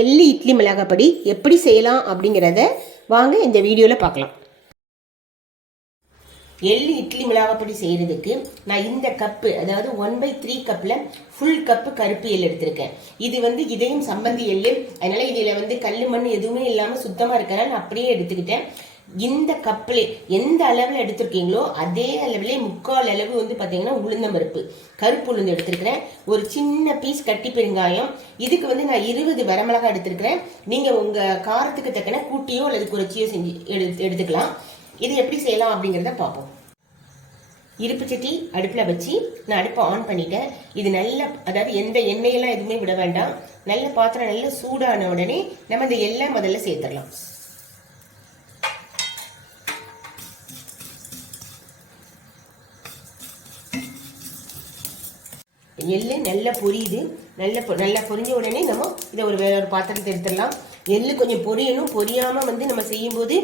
எள்ளு இட்லி மிளகாய் பொடி எப்படி செய்யலாம் அப்படிங்கிறத வாங்க இந்த வீடியோவில் பார்க்கலாம். எள்ளு இட்லி மிளகாய் பொடி செய்கிறதுக்கு நான் இந்த கப்பு, அதாவது 1/3 கப்பில் ஃபுல் கப்பு கருப்பு எள் எடுத்திருக்கேன். இது இதையும் சம்பந்தி எள்ளு, அதனால இதில் கல் மண் எதுவுமே இல்லாமல் சுத்தமாக இருக்கனால நான் அப்படியே எடுத்துக்கிட்டேன். இந்த கப்பில் எந்த அளவில் எடுத்திருக்கீங்களோ அதே அளவிலே 3/4 அளவு பார்த்தீங்கன்னா உளுந்தம்பருப்பு, கருப்பு உளுந்து எடுத்திருக்கிறேன். ஒரு சின்ன பீஸ் கட்டி பெருங்காயம். இதுக்கு நான் 20 வரமிளகாய் எடுத்திருக்கிறேன். நீங்கள் உங்கள் காரத்துக்கு தக்கன கூட்டியோ அல்லது குறைச்சியோ செஞ்சு எடுத்துக்கலாம். இது எப்படி செய்யலாம் அப்படிங்கிறத பார்ப்போம். இருப்பு சட்டி அடுப்பில் வச்சு நான் அடுப்பை ஆன் பண்ணிட்டேன். இது நல்ல, அதாவது எந்த எண்ணெயெல்லாம் எதுவுமே விட வேண்டாம். நல்ல பாத்திரம் நல்ல சூடான உடனே நம்ம இந்த எள்ளை முதல்ல சேர்த்துடலாம். எள்ளு நல்லா பொரியுது. நல்லா பொரிஞ்ச உடனே நம்ம இதை வேற ஒரு பாத்திரத்தை எடுத்துடலாம். எள்ளு கொஞ்சம் பொரியணும். பொரியாம நம்ம செய்யும் போது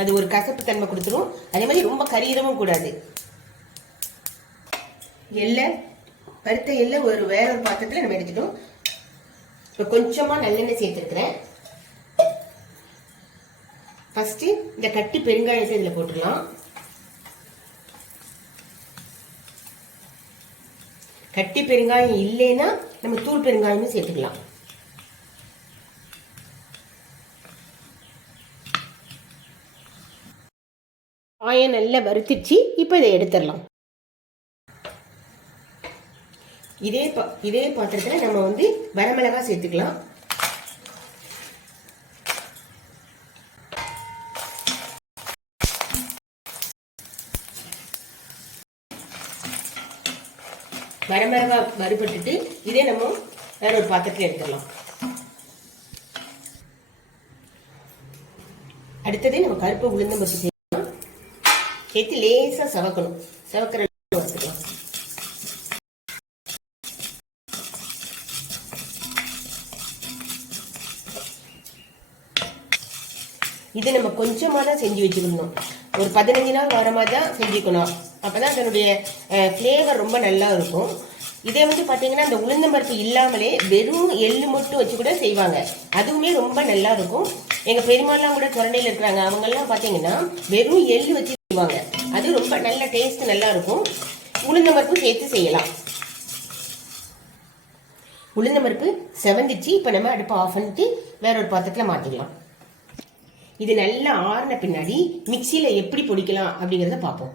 அது ஒரு கசப்பு தன்மை கொடுத்துரும். அதே மாதிரி ரொம்ப கரியவும் கூடாது. பருத்த எள்ளை வேற ஒரு பாத்திரத்துல நம்ம எடுத்துட்டோம். இப்போ கொஞ்சமா நல்லெண்ணெய் சேர்த்துருக்கிறேன். ஃபர்ஸ்ட் இந்த கட்டி பெருங்காயத்தை இதுல போட்டுடலாம். கட்டி பெருங்காயம் இல்லைன்னா நம்ம தூள் பெருங்காயமும் சேர்த்துக்கலாம். காயம் நல்லா வறுத்துச்சு. இப்போ இதை எடுத்துடலாம். இதே பாத்திரத்தில் நம்ம வரமிளகாய் சேர்த்துக்கலாம். வரமிளகாய் வறுபட்டுட்டு இதே நம்ம வேற ஒரு பாத்திரத்தில் எடுத்துடலாம். அடுத்ததே நம்ம கருப்பு உளுந்தம் பருப்பு சேர்க்கலாம். சேர்த்து லேசா சவக்கணும். சவக்கிற வறுத்துக்கலாம். இது நம்ம கொஞ்சமா தான் செஞ்சு வச்சுக்கணும். ஒரு 15 நாள் வர மாதிரி தான் செஞ்சுக்கணும். அப்பதான் அதனுடைய ஃப்ளேவர் ரொம்ப நல்லா இருக்கும். இதே பார்த்தீங்கன்னா அந்த உளுந்தம்பருப்பு இல்லாமலே வெறும் எள்ளு மட்டும் வச்சு கூட செய்வாங்க. அதுவுமே ரொம்ப நல்லா இருக்கும். எங்க பெருமாள்லாம் கூட கொரணையில் இருக்கிறாங்க. அவங்கெல்லாம் பார்த்தீங்கன்னா வெறும் எள்ளு வச்சு செய்வாங்க. அது ரொம்ப நல்ல டேஸ்ட் நல்லா இருக்கும். உளுந்தம்பருப்பு சேர்த்து செய்யலாம். உளுந்தம்பருப்பு செவந்துச்சு. இப்போ நம்ம அடுப்பை ஆஃப் பண்ணிட்டு வேற ஒரு பாத்திரத்தில் மாற்றிக்கலாம். இது நல்லா ஆறின பின்னாடி மிக்சியில எப்படி பொடிக்கலாம் அப்படிங்கறத பார்ப்போம்.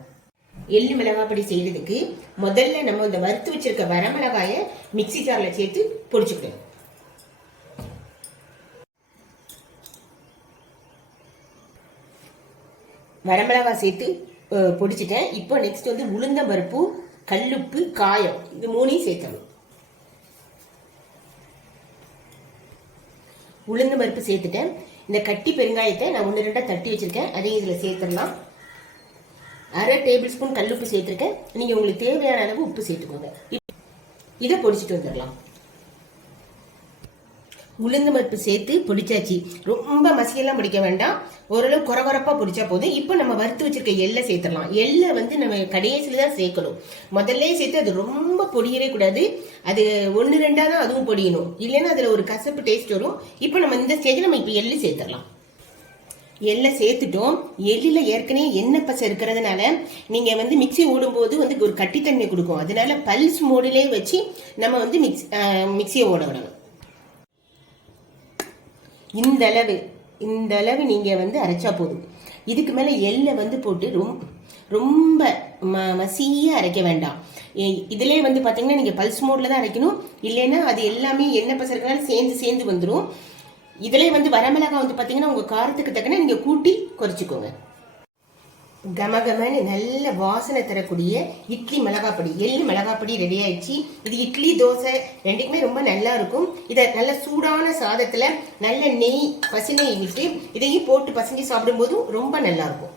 எள்ளு மிளகாய் பொடி செய்யறதுக்கு முதல்ல நம்ம இந்த வறுத்து வச்சிருக்க வரமிளகாய மிக்சி ஜார்ல சேர்த்து பொடிச்சுக்கணும். வரமிளகாய் சேர்த்து பொடிச்சிட்டேன். இப்போ நெக்ஸ்ட் உளுந்தம் பருப்பு, கல்லுப்பு, காயம், இது மூணையும் சேர்த்தணும். உளுந்தம் பருப்பு சேர்த்துட்டேன். இந்த கட்டி பெருங்காயத்தை நான் 1-2 தட்டி வச்சிருக்கேன். அதையும் இதுல சேர்த்துடலாம். 1/2 டேபிள் ஸ்பூன் கல்லுப்பு சேர்த்திருக்கேன். நீங்க உங்களுக்கு தேவையான அளவு உப்பு சேர்த்துக்கோங்க. இதை பொடிச்சிட்டு வந்துடலாம். உளுந்து பருப்பு சேர்த்து பொடிச்சாச்சு. ரொம்ப மசியெல்லாம் பொடிக்க வேண்டாம். ஓரளவு குறகுறப்பா பொடிச்சா போதும். இப்போ நம்ம வறுத்து வச்சிருக்க எள்ளை சேர்த்துடலாம். எள்ளை நம்ம கடைசியில தான் சேர்க்கணும். முதல்ல சேர்த்து அது ரொம்ப பொடியவே கூடாது. அது 1-2 தான் அதுவும் பொடியணும். இல்லைன்னா அதுல ஒரு கசப்பு டேஸ்ட் வரும். இப்போ நம்ம இந்த ஸ்டேஜ்ல நம்ம இப்போ எள்ளு சேர்த்துடலாம். எள்ளை சேர்த்துட்டோம். எள்ளில ஏற்கனவே எண்ணெய் பசை இருக்கிறதுனால நீங்க மிக்சி ஓடும் போது ஒரு கட்டித்தன்மை கொடுக்கும். அதனால பல்ஸ் மோடிலே வச்சு நம்ம மிக்சியை ஓட விடணும். இந்த அளவு நீங்க அரைச்சா போதும். இதுக்கு மேல எள்ளை போட்டு ரொம்ப மசியா அரைக்க வேண்டாம். இதுலயே பாத்தீங்கன்னா நீங்க பல்ஸ் மோட்ல தான் அரைக்கணும். இல்லைன்னா அது எல்லாமே எண்ணெய் பசறதுனால சேர்ந்து வந்துடும். இதுலயே வரமிளகாய் பாத்தீங்கன்னா உங்க காரத்துக்கு தக்கன நீங்க கூட்டி குறைச்சிக்கோங்க. கமகமன்னு நல்ல வாசனை தரக்கூடிய இட்லி மிளகாய் பொடி, எள்ளு மிளகாய் பொடி ரெடி ஆயிடுச்சு. இது இட்லி, தோசை ரெண்டுக்குமே ரொம்ப நல்லா இருக்கும். இதை நல்ல சூடான சாதத்துல நல்ல நெய், பசு நெய் விட்டு இதையும் போட்டு பசஞ்சு சாப்பிடும் போதும் ரொம்ப நல்லா இருக்கும்.